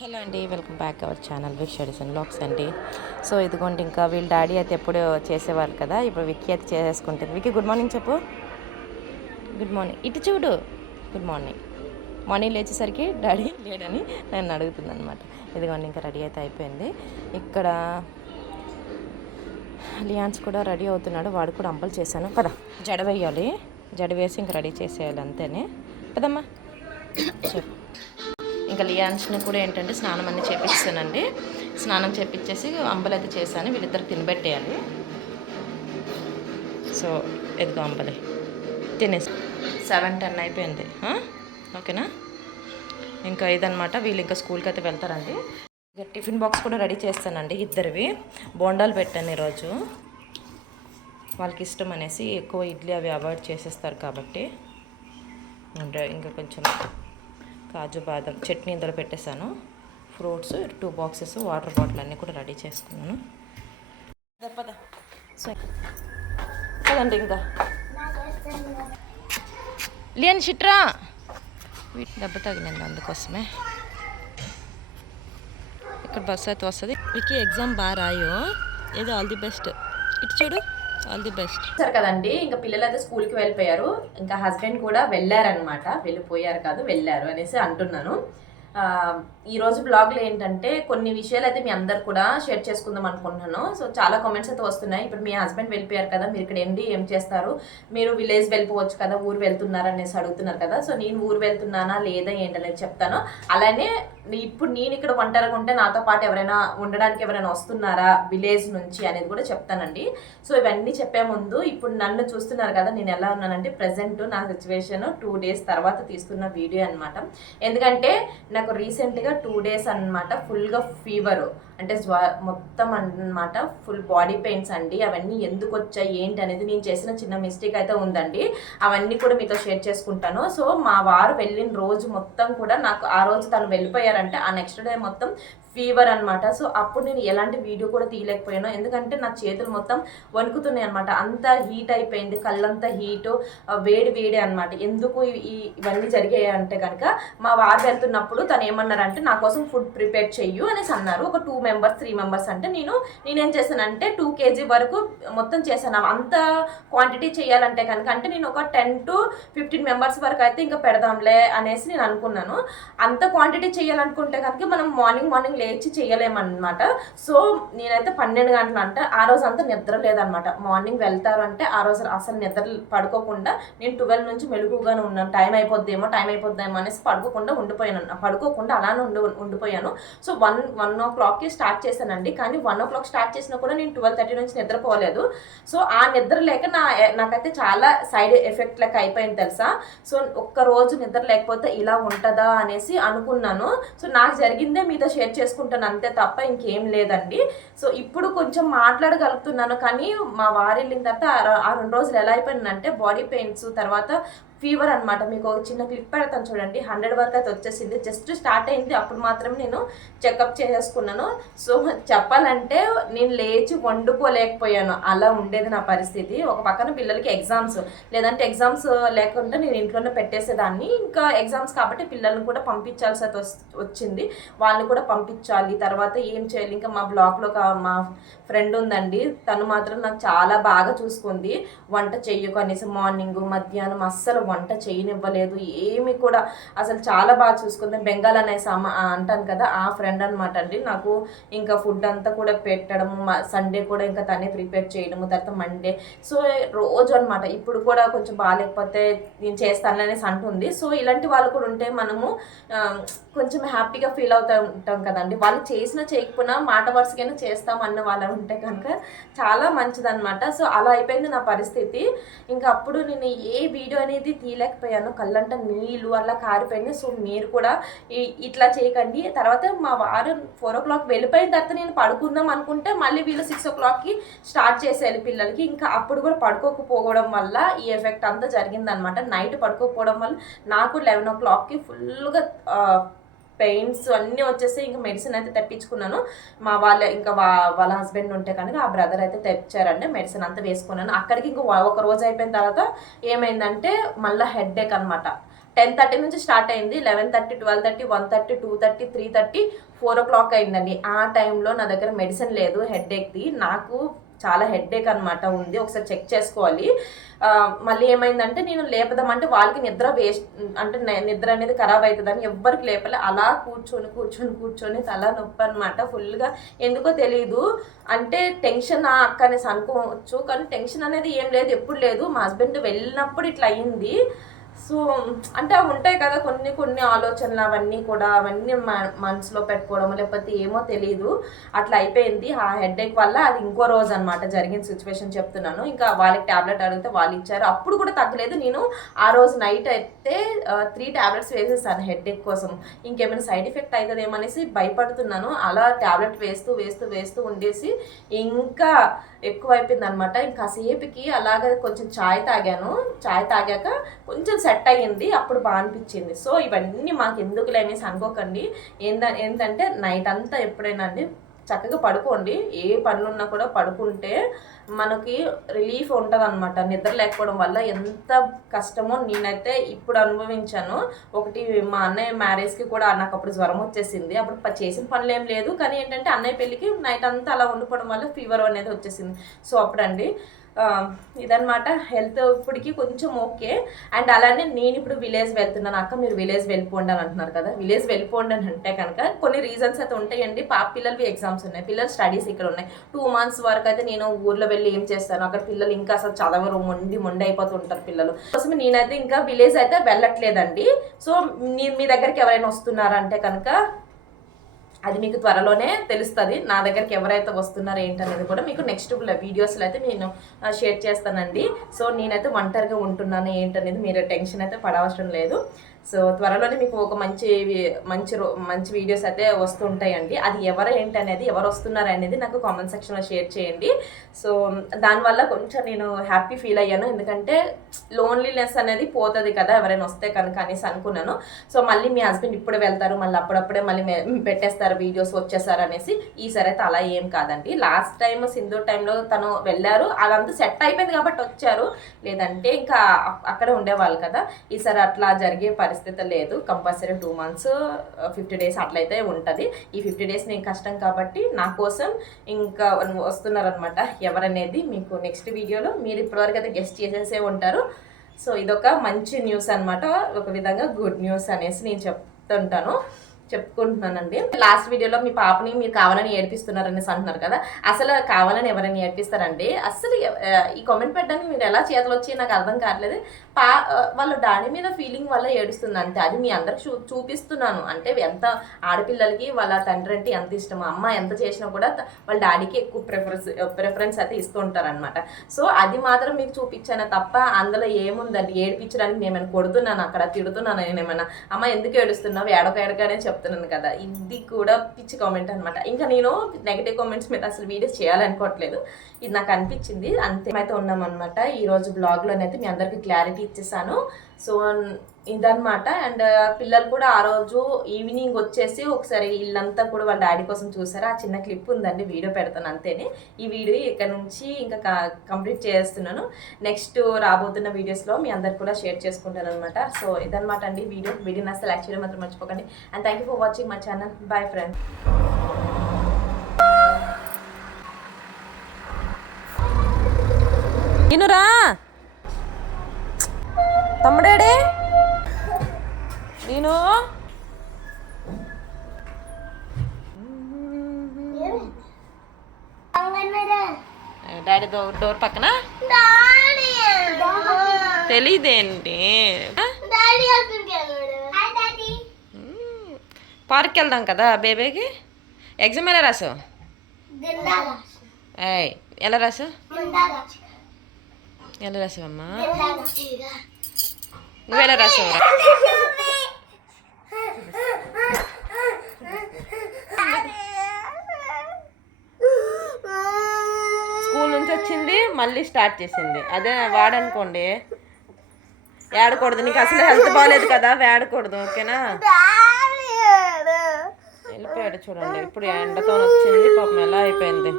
Hello అండి welcome back our channel Vik studies and blogs అండి. So ఇదిగోండి ఇంకా వీళ్ళ డాడీ అయితే ఎప్పుడు చేసేవారు కదా ఇప్పుడు విక్కీ అయితే చేసుకుంటుంది. విక్కీ గుడ్ మార్నింగ్ చెప్పు. గుడ్ మార్నింగ్ ఇటు చూడు. గుడ్ మార్నింగ్ మార్నింగ్ లేచేసరికి డాడీ లేడని నన్ను అడుగుతుంది అనమాట ఇదిగోండి ఇంకా రెడీ అయితే అయిపోయింది. ఇక్కడ లియాన్స్ కూడా రెడీ అవుతున్నాడు. వాడు కూడా అంపలు చేశాను. పద జడ వేయాలి. జడ వేసి ఇంకా రెడీ చేసేయాలి అంతేనే. పదమ్మా. చెప్పు. ఇంకా లియాన్స్ని కూడా ఏంటంటే స్నానం అన్ని చేపిస్తానండి స్నానం చేపించేసి అంబలు అయితే చేశాను వీళ్ళిద్దరు తినబెట్టేయాలి. సో ఎదుగు అంబలి తినేసి. సెవెన్ టెన్ అయిపోయింది. ఓకేనా? ఇంకా ఇదనమాట వీళ్ళు ఇంకా స్కూల్కి అయితే వెళ్తారండి. టిఫిన్ బాక్స్ కూడా రెడీ చేస్తానండి ఇద్దరివి. బోండాలు పెట్టాను ఈరోజు. వాళ్ళకి ఇష్టం అనేసి ఎక్కువ ఇడ్లీ అవి అవాయిడ్ చేసేస్తారు కాబట్టి. ఇంకా కొంచెం కాజు బాదం చట్నీ ఇందులో పెట్టేశాను. Fruits two boxes water bottle అన్నీ కూడా రెడీ చేసుకున్నాను. పద, పదండి ఇంకా. లేని చిట్రా. వీటి దెబ్బ తగిలింది అందుకోసమే. ఇక్కడ బస్సు అయితే వస్తుంది. మీకు ఎగ్జామ్ బాగా రాయో. ఏదో ఆల్ ది బెస్ట్. ఇటు చూడు. ఆల్ ది బెస్ట్ సార్ కదండి ఇంకా పిల్లలు అయితే స్కూల్కి వెళ్ళిపోయారు. ఇంకా హస్బెండ్ కూడా వెళ్ళారనమాట వెళ్ళిపోయారు కాదు వెళ్ళారు అనేసి అంటున్నాను. ఈరోజు బ్లాగ్లో ఏంటంటే కొన్ని విషయాలు అయితే మీ అందరు కూడా షేర్ చేసుకుందాం అనుకుంటున్నాను. సో చాలా కామెంట్స్ అయితే వస్తున్నాయి. ఇప్పుడు మీ హస్బెండ్ వెళ్ళిపోయారు కదా మీరు ఇక్కడ ఏంటి ఏం చేస్తారు? మీరు విలేజ్ వెళ్ళిపోవచ్చు కదా ఊరు వెళ్తున్నారు అనేసి అడుగుతున్నారు కదా. సో నేను ఊరు వెళ్తున్నానా లేదా ఏంటనేది చెప్తాను. అలానే ఇప్పుడు నేను ఇక్కడ ఒంటరిగా ఉంటే నాతో పాటు ఎవరైనా ఉండడానికి ఎవరైనా వస్తున్నారా విలేజ్ నుంచి అనేది కూడా చెప్తానండి. సో ఇవన్నీ చెప్పే ముందు ఇప్పుడు నన్ను చూస్తున్నారు కదా నేను ఎలా ఉన్నానంటే ప్రజెంట్ నా సిచ్యువేషన్ టూ డేస్ తర్వాత తీసుకున్న వీడియో అనమాట ఎందుకంటే నాకు రీసెంట్గా టూ డేస్ అన్నమాట ఫుల్గా ఫీవర్ అంటే జ్వ మొత్తం అన్నమాట ఫుల్ బాడీ పెయిన్స్ అండి. అవన్నీ ఎందుకు వచ్చాయి ఏంటి అనేది నేను చేసిన చిన్న మిస్టేక్ అయితే ఉందండి. అవన్నీ కూడా మీతో షేర్ చేసుకుంటాను. సో మా వారు వెళ్ళిన రోజు మొత్తం కూడా నాకు ఆ రోజు తను వెళ్ళిపోయారంటే ఆ నెక్స్ట్ డే మొత్తం ఫీవర్ అనమాట సో అప్పుడు నేను ఎలాంటి వీడియో కూడా తీయలేకపోయాను. ఎందుకంటే నా చేతులు మొత్తం వణుకుతున్నాయి అనమాట అంత హీట్ అయిపోయింది. కళ్ళంతా హీటు వేడి వేడి అనమాట ఎందుకు ఇవన్నీ జరిగాయి అంటే కనుక మా వారు వెళ్తున్నప్పుడు తను ఏమన్నారంటే నా కోసం ఫుడ్ ప్రిపేర్ చెయ్యు అనేసి అన్నారు. ఒక టూ మెంబర్స్ త్రీ మెంబర్స్ అంటే నేను నేనేం చేశానంటే టూ కేజీ వరకు మొత్తం చేశాను. అంత క్వాంటిటీ చేయాలంటే కనుక అంటే నేను ఒక టెన్ టు ఫిఫ్టీన్ మెంబర్స్ వరకు అయితే ఇంకా పెడదాంలే అనేసి నేను అనుకున్నాను. అంత క్వాంటిటీ చేయాలనుకుంటే కనుక మనం మార్నింగ్ మార్నింగ్ లేచి చేయలేమన్నమాట. సో నేనైతే పన్నెండు గంటలు అంటే ఆ రోజు అంతా నిద్ర లేదనమాట మార్నింగ్ వెళ్తారు అంటే ఆ రోజు అసలు నిద్ర పడుకోకుండా నేను ట్వెల్వ్ నుంచి మెలుగుగానే ఉన్నాను టైం అయిపోద్దేమో టైం అయిపోద్దేమో అనేసి పడుకోకుండా ఉండిపోయాను. పడుకోకుండా అలానే ఉండి ఉండిపోయాను. సో వన్ వన్ ఓ క్లాక్కి స్టార్ట్ చేశానండి. కానీ వన్ ఓ క్లాక్ స్టార్ట్ చేసినా కూడా నేను ట్వెల్వ్ థర్టీ నుంచి నిద్రపోలేదు. సో ఆ నిద్ర లేక నా నాకైతే చాలా సైడ్ ఎఫెక్ట్ లెక్క అయిపోయింది తెలుసా? సో ఒక్క రోజు నిద్ర లేకపోతే ఇలా ఉంటుందా అనేసి అనుకున్నాను. సో నాకు జరిగిందే మీతో షేర్ చేసుకుంటాను అంతే తప్ప ఇంకేం లేదండి. సో ఇప్పుడు కొంచెం మాట్లాడగలుగుతున్నాను. కానీ మా వారి వెళ్ళిన తర్వాత ఆ రెండు రోజులు ఎలా అయిపోయిందంటే బాడీ పెయిన్స్ తర్వాత ఫీవర్ అనమాట మీకు ఒక చిన్న క్లిప్ పెడతాను చూడండి. హండ్రెడ్ వరకు అయితే వచ్చేసింది. జస్ట్ స్టార్ట్ అయింది. అప్పుడు మాత్రం నేను చెకప్ చేసేసుకున్నాను సో చెప్పాలంటే నేను లేచి వండుకోలేకపోయాను. అలా ఉండేది నా పరిస్థితి. ఒక పక్కన పిల్లలకి ఎగ్జామ్స్ లేదంటే ఎగ్జామ్స్ లేకుండా నేను ఇంట్లోనే పెట్టేసేదాన్ని. ఇంకా ఎగ్జామ్స్ కాబట్టి పిల్లల్ని కూడా పంపించాల్సి అయితే వచ్చింది. వాళ్ళని కూడా పంపించాలి. తర్వాత ఏం చేయాలి? ఇంకా మా బ్లాక్లో ఒక మా ఫ్రెండ్ ఉందండి. తను మాత్రం నాకు చాలా బాగా చూసుకుంది. వంట చెయ్యు కనీసం మార్నింగ్ మధ్యాహ్నం అస్సలు వంట చేయనివ్వలేదు ఏమి కూడా అసలు చాలా బాగా చూసుకుంది. బెంగాల్ అనే సమ అంటాను కదా ఆ ఫ్రెండ్ అనమాట అండి. నాకు ఇంకా ఫుడ్ అంతా కూడా పెట్టడము సండే కూడా ఇంకా తనే ప్రిపేర్ చేయడము తర్వాత మండే సో రోజు అన్నమాట. ఇప్పుడు కూడా కొంచెం బాగాలేకపోతే నేను చేస్తాను అనేసి అంటుంది. సో ఇలాంటి వాళ్ళు కూడా ఉంటే మనము కొంచెం హ్యాపీగా ఫీల్ అవుతూ ఉంటాం కదండి. వాళ్ళు చేసినా చేయకపోయినా మాట వరుసకైనా చేస్తాం అన్న వాళ్ళు ఉంటే కనుక చాలా మంచిదన్నమాట. సో అలా అయిపోయింది నా పరిస్థితి. ఇంకా అప్పుడు నేను ఏ వీడియో అనేది తీయలేకపోయాను. కళ్ళంట నీళ్ళు అలా కారిపోయింది. సో మీరు కూడా ఇట్లా చేయకండి. తర్వాత మా వారు ఫోర్ ఓ క్లాక్ వెళ్ళిపోయిన తర్వాత నేను పడుకుందాం అనుకుంటే మళ్ళీ వీళ్ళు సిక్స్ ఓ క్లాక్కి స్టార్ట్ చేసేయాలి పిల్లలకి. ఇంకా అప్పుడు కూడా పడుకోకపోవడం వల్ల ఈ ఎఫెక్ట్ అంతా జరిగిందనమాట నైట్ పడుకోకపోవడం వల్ల నాకు లెవెన్ ఓ క్లాక్కి ఫుల్గా పెయిన్స్ అన్నీ వచ్చేసి ఇంకా మెడిసిన్ అయితే తెప్పించుకున్నాను. మా వాళ్ళ ఇంకా వాళ్ళ హస్బెండ్ ఉంటే కనుక ఆ బ్రదర్ అయితే తెచ్చారండి మెడిసిన్ అంతా వేసుకున్నాను. అక్కడికి ఇంకా ఒక రోజు అయిపోయిన తర్వాత ఏమైందంటే మళ్ళీ హెడ్ ఏక్ అనమాట టెన్ థర్టీ నుంచి స్టార్ట్ అయింది. Eleven thirty twelve thirty one thirty two thirty three thirty four o'clock అయిందండి. ఆ టైంలో నా దగ్గర మెడిసిన్ లేదు హెడ్ఏక్ది నాకు చాలా హెడ్ఏక్ అనమాట ఉంది. ఒకసారి చెక్ చేసుకోవాలి. మళ్ళీ ఏమైందంటే నేను లేపదామంటే వాళ్ళకి నిద్ర వేస్ట్ అంటే నిద్ర అనేది ఖరాబ్ అవుతుందని ఎవ్వరికి లేపలే. అలా కూర్చొని కూర్చొని కూర్చొని తల నొప్పి అనమాట ఫుల్గా ఎందుకో తెలియదు అంటే టెన్షన్ అక్క అనేసి అనుకోవచ్చు. కానీ టెన్షన్ అనేది ఏం లేదు ఎప్పుడు లేదు. మా హస్బెండ్ వెళ్ళినప్పుడు ఇట్లా అయింది. సో అంటే ఉంటాయి కదా కొన్ని కొన్ని ఆలోచనలు అవన్నీ కూడా అవన్నీ మనసులో పెట్టుకోవడం లేకపోతే ఏమో తెలియదు అట్లా అయిపోయింది. ఆ హెడ్ఏక్ వల్ల అది ఇంకో రోజు అనమాట జరిగిన సిచ్యువేషన్ చెప్తున్నాను. ఇంకా వాళ్ళకి టాబ్లెట్ అడిగితే వాళ్ళు ఇచ్చారు. అప్పుడు కూడా తగ్గలేదు. నేను ఆ రోజు నైట్ అయితే త్రీ టాబ్లెట్స్ వేసేసాను హెడ్ఏక్ కోసం. ఇంకేమైనా సైడ్ ఎఫెక్ట్ అవుతుందేమో అనేసి భయపడుతున్నాను. అలా టాబ్లెట్ వేస్తూ వేస్తూ వేస్తూ ఉండేసి ఇంకా ఎక్కువ అయిపోయింది అనమాట ఇంకా సేపుకి అలాగే కొంచెం చాయ్ తాగాను. చాయ్ తాగాక కొంచెం సెట్ అయ్యింది అప్పుడు బాగా అనిపించింది. సో ఇవన్నీ మాకు ఎందుకు లేనేసి అనుకోకండి. ఏంద ఏంటంటే నైట్ అంతా ఎప్పుడైనా అండి చక్కగా పడుకోండి. ఏ పనులున్నా కూడా పడుకుంటే మనకి రిలీఫ్ ఉంటుంది అనమాట నిద్ర లేకపోవడం వల్ల ఎంత కష్టమో నేనైతే ఇప్పుడు అనుభవించాను. ఒకటి మా అన్నయ్య మ్యారేజ్కి కూడా నాకు అప్పుడు జ్వరం వచ్చేసింది. అప్పుడు చేసిన పనులు ఏం లేదు. కానీ ఏంటంటే అన్నయ్య పెళ్ళికి నైట్ అంతా అలా ఉండిపోవడం వల్ల ఫీవర్ అనేది వచ్చేసింది. సో అప్పుడండి ఆ, ఇదన్నమాట. హెల్త్ ఇప్పటికి కొంచెం ఓకే. అండ్ అలానే నేను ఇప్పుడు విలేజ్ వెళ్తున్నాను అక్క. మీరు విలేజ్ వెళ్ళిపోండి అని అంటున్నారు కదా. విలేజ్ వెళ్ళిపోండి అని అంటే కనుక కొన్ని రీజన్స్ అయితే ఉంటాయండి. పాప పిల్లలవి ఎగ్జామ్స్ ఉన్నాయి. పిల్లల స్టడీస్ ఇక్కడ ఉన్నాయి. టూ మంత్స్ వరకు అయితే నేను ఊర్లో వెళ్ళి ఏం చేస్తాను? అక్కడ పిల్లలు ఇంకా అసలు చదవరు. మొండి మొండి అయిపోతుంటారు పిల్లలు. కోసం నేనైతే ఇంకా విలేజ్ అయితే వెళ్ళట్లేదండి. సో మీ మీ దగ్గరికి ఎవరైనా వస్తున్నారంటే కనుక అది మీకు త్వరలోనే తెలుస్తుంది. నా దగ్గరికి ఎవరైతే వస్తున్నారో ఏంటనేది కూడా మీకు నెక్స్ట్ వీడియోస్లో అయితే నేను షేర్ చేస్తానండి. సో నేనైతే ఒంటరిగా ఉంటున్నాను ఏంటనేది మీరు టెన్షన్ అయితే పడవసరం లేదు. సో త్వరలోనే మీకు ఒక మంచి మంచి రో మంచి వీడియోస్ అయితే వస్తుంటాయండి. అది ఎవరు ఏంటి అనేది ఎవరు వస్తున్నారు అనేది నాకు కామెంట్ సెక్షన్లో షేర్ చేయండి. సో దానివల్ల కొంచెం నేను హ్యాపీ ఫీల్ అయ్యాను. ఎందుకంటే లోన్లీనెస్ అనేది పోతుంది కదా ఎవరైనా వస్తే కనుక అనేసి అనుకున్నాను. సో మళ్ళీ మీ హస్బెండ్ ఇప్పుడు వెళ్తారు మళ్ళీ అప్పుడప్పుడే మళ్ళీ పెట్టేస్తారు వీడియోస్ వచ్చేసారు అనేసి. ఈసారి అయితే అలా ఏం కాదండి. లాస్ట్ టైం సింధు టైంలో తను వెళ్ళారు. అదంతా సెట్ అయిపోయింది కాబట్టి వచ్చారు. లేదంటే ఇంకా అక్కడే ఉండేవాళ్ళు కదా. ఈసారి అట్లా జరిగే పరిస్థితి పరిస్థితి లేదు. Compulsory two months fifty days అట్లయితే ఉంటుంది. ఈ ఫిఫ్టీ డేస్ నేను కష్టం కాబట్టి నా కోసం ఇంకా వస్తున్నారనమాట ఎవరనేది మీకు నెక్స్ట్ వీడియోలో. మీరు ఇప్పటివరకు అయితే గెస్ట్ చేసేసే ఉంటారు. సో ఇదొక మంచి న్యూస్ అన్నమాట. ఒక విధంగా గుడ్ న్యూస్ అనేసి నేను చెప్తుంటాను. చెప్పుకుంటున్నానండి. లాస్ట్ వీడియోలో మీ పాపని మీరు కావాలని ఏడిపిస్తున్నారు అనేసి అంటున్నారు కదా. అసలు కావాలని ఎవరైనా ఏడిపిస్తారండి? అసలు ఈ కామెంట్ పెట్టడానికి మీరు ఎలా చేతులు వచ్చి నాకు అర్థం కావట్లేదు. పా వాళ్ళ డాడీ మీద ఫీలింగ్ వల్ల ఏడుస్తుంది అంతే. అది మీ అందరికి చూ చూపిస్తున్నాను. అంటే ఎంత ఆడపిల్లలకి వాళ్ళ తండ్రి అంటే ఎంత ఇష్టమో అమ్మ ఎంత చేసినా కూడా వాళ్ళ డాడీకి ఎక్కువ ప్రిఫరెన్స్ ప్రిఫరెన్స్ అయితే ఇస్తూ ఉంటారనమాట సో అది మాత్రం మీకు చూపించాను తప్ప అందులో ఏముందండి? ఏడిపించడానికి నేను ఏమైనా కొడుతున్నాను? అక్కడ తిడుతున్నాను? నేను ఏమైనా అమ్మ ఎందుకు ఏడుస్తున్నావు? ఏడక ఏడకనే చెప్తున్నాను కదా. ఇది కూడా పిచ్చి కామెంట్ అనమాట ఇంకా నేను నెగిటివ్ కామెంట్స్ మీద అసలు వీడియోస్ చేయాలనుకోవట్లేదు. ఇది నాకు అనిపించింది. అంతే. అయితే ఉన్నామన్నమాట. ఈరోజు బ్లాగ్లోనైతే మీ అందరికీ క్లారిటీ ఇచ్చేసాను. సో ఇదన్నమాట. అండ్ పిల్లలు కూడా ఆ రోజు ఈవినింగ్ వచ్చేసి ఒకసారి ఇల్లంతా కూడా వాళ్ళ డాడీ కోసం చూసారు. ఆ చిన్న క్లిప్ ఉందండి వీడియో పెడతాను అంతేనే. ఈ వీడియో ఇక్కడ నుంచి ఇంకా కంప్లీట్ చేస్తున్నాను. నెక్స్ట్ రాబోతున్న వీడియోస్లో మీ అందరు కూడా షేర్ చేసుకుంటాను అనమాట సో ఇదన్నమాట అండి వీడియో. వీడియో నస్తే లైక్ చేయడం మాత్రం మర్చిపోకండి. And thank you for watching my channel. Bye friends. ఇనురా! Door పక్కన. తెలీదేంటి? పార్క్కి వెళ్దాం కదా బేబీకి? ఎగ్జామ్ ఎలా రాసావు? ఎలా రాసావు? ఎలా రాసావమ్మా? నువ్వు ఎలా రాసావు స్కూల్ నుంచి వచ్చింది మళ్ళీ స్టార్ట్ చేసింది. అదే వాడనుకోండి. ఏడకూడదు నీకు అసలు హెల్త్ బాగాలేదు కదా వేడకూడదు ఓకేనా? వెళ్ళిపోయాడు చూడండి ఇప్పుడు ఎండతో వచ్చింది పాపం ఎలా అయిపోయింది.